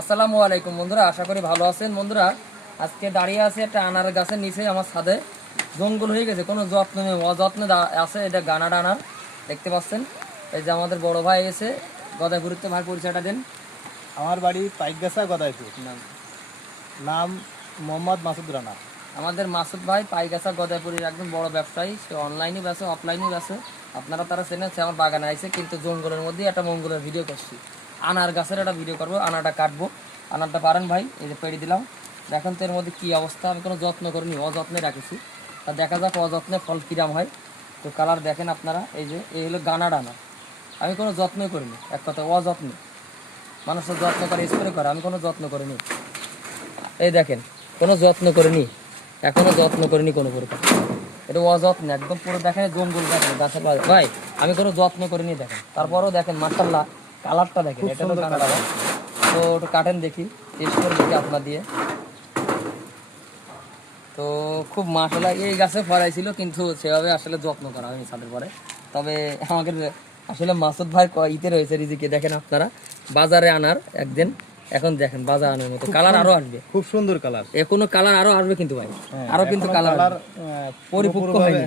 আসসালামু আলাইকুম বন্ধুরা, আশা করি ভালো আছেন। বন্ধুরা, আজকে দাঁড়িয়ে আছে একটা আনার গাছের নিচে। আমার ছাদে জঙ্গল হয়ে গেছে, কোনো যত্ন নেই, অযত্নে আছে। এটা গানাডা আনার, দেখতে পাচ্ছেন। এই যে আমাদের বড় ভাই এসে গদাইপুরিতে, ভাই পরিচয়টা দেন। আমার বাড়ি পাইকগাছা গদাইপুর। নাম নাম মোহাম্মদ মাসুদ রানা। আমাদের মাসুদ ভাই পাইগাছা গদাইপুরের একদম বড় ব্যবসায়ী। সে অনলাইনে বেছে, অফলাইনেও বেছে। আপনারা তারা চেনেন। সে আমার বাগানে আইছে, কিন্তু জঙ্গলের মধ্যে একটা মঙ্গলের ভিডিও করছি। আনার গাছের একটা ভিডিও করবো, আনারটা কাটবো। আনারটা পারেন ভাই, এই যে পেড়ে দিলাম। দেখেন তো এর মধ্যে কী অবস্থা। আমি কোনো যত্ন করিনি, অযত্নে রাখেছি। তা দেখা যাক অযত্নে ফল কিরাম হয়। তো কালার দেখেন আপনারা, এই যে এই হলো গানাডা আনার। আমি কোনো যত্নই করিনি, এক কথা অযত্নে। মানুষের যত্ন করে, স্প্রে করে, আমি কোনো যত্ন করিনি। এই দেখেন, কোনো যত্ন করিনি, এখনো যত্ন করিনি কোনো প্রকার। এটা অযত্ন একদম পুরো। দেখেন জঙ্গল, দেখেন গাছের ভাই, আমি কোনো যত্ন করিনি। দেখেন তারপরেও দেখেন মাশাআল্লাহ কালারটা দেখেন। এটা তো কালার। তো একটু কাটেন দেখি, টেস্ট করে দেখি আপনার দিয়ে। তো খুব মাশাআল্লাহ এই গাছে ফলাইছিল, কিন্তু সেভাবে আসলে যত্ন করা হয়নি ছাদের পরে। তবে আমাদের আসলে মাসুদ ভাই ইতে রয়েছে রিজিকে। দেখেন আপনারা বাজারে আনার একদিন, এখন দেখেন বাজার আনার মতো কালার আরো আসবে। খুব সুন্দর কালার, এখনো কালার আরো আসবে কিন্তু ভাই, আরো কিন্তু কালার পরিপক্ক হয়নি,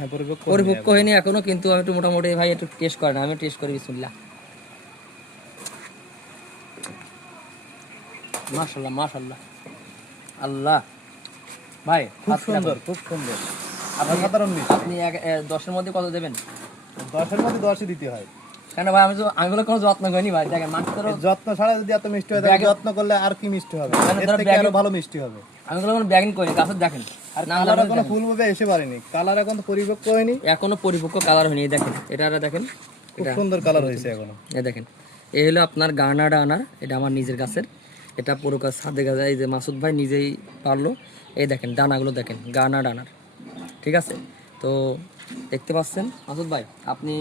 পরিপক্ক হয়নি এখনো। কিন্তু আমি একটু মোটামুটি ভাই একটু টেস্ট করেন, আমি টেস্ট করি। বিসমিল্লাহ। মাশাআল্লাহ মাশাআল্লাহ, আল্লাহ ভাই খুব সুন্দর, খুব সুন্দর। সাধারণ আপনি 10-এর মধ্যে কত দেবেন? 10-এর মধ্যে 10ই দিতে হয়। কেন ভাই, আমি বলে কোনো যত্ন করিনি ভাই। দেখেন মাত্র যত্ন ছাড়া যদি এত মিষ্টি হয়, তাহলে যত্ন করলে আর কি মিষ্টি হবে, এর থেকে আরো ভালো মিষ্টি হবে। আমি বলে কোনো ব্যাগিং করিনি। গাছের দেখেন আর কালার এখনো ফুলভাবে এসে পারেনি, কালার এখন তো পরিপক্ক হয়নি, এখনো পরিপক্ক কালার হয়নি। দেখেন এটা দেখেন, খুব সুন্দর কালার হয়েছে এখনো। এই দেখেন, এই হলো আপনার গার্নাডা আনার। এটা আমার নিজের গাছের, এটা পুরো গাছ ছাদে গাছ। এই যে মাসুদ ভাই নিজেই পারলো। এই দেখেন দানাগুলো দেখেন, গার্নাডা আনার। ঠিক আছে, তো দেখতে পাচ্ছেন মাসুদ ভাই, আপনি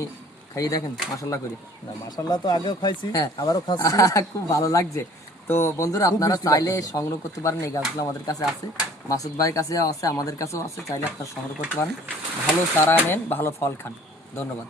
খাইয়ে দেখেন মাশাআল্লাহ করি। না মাশাআল্লাহ তো আগেও খাইছি, হ্যাঁ আবারও খাচ্ছি। খুব ভালো লাগছে। তো বন্ধুরা, আপনারা চাইলে সংগ্রহ করতে পারেন। এই গাছগুলো আমাদের কাছে আছে, মাসুদ ভাইয়ের কাছেও আছে, আমাদের কাছেও আছে। চাইলে আপনারা সংগ্রহ করতে পারেন। ভালো চারা নেন, ভালো ফল খান। ধন্যবাদ।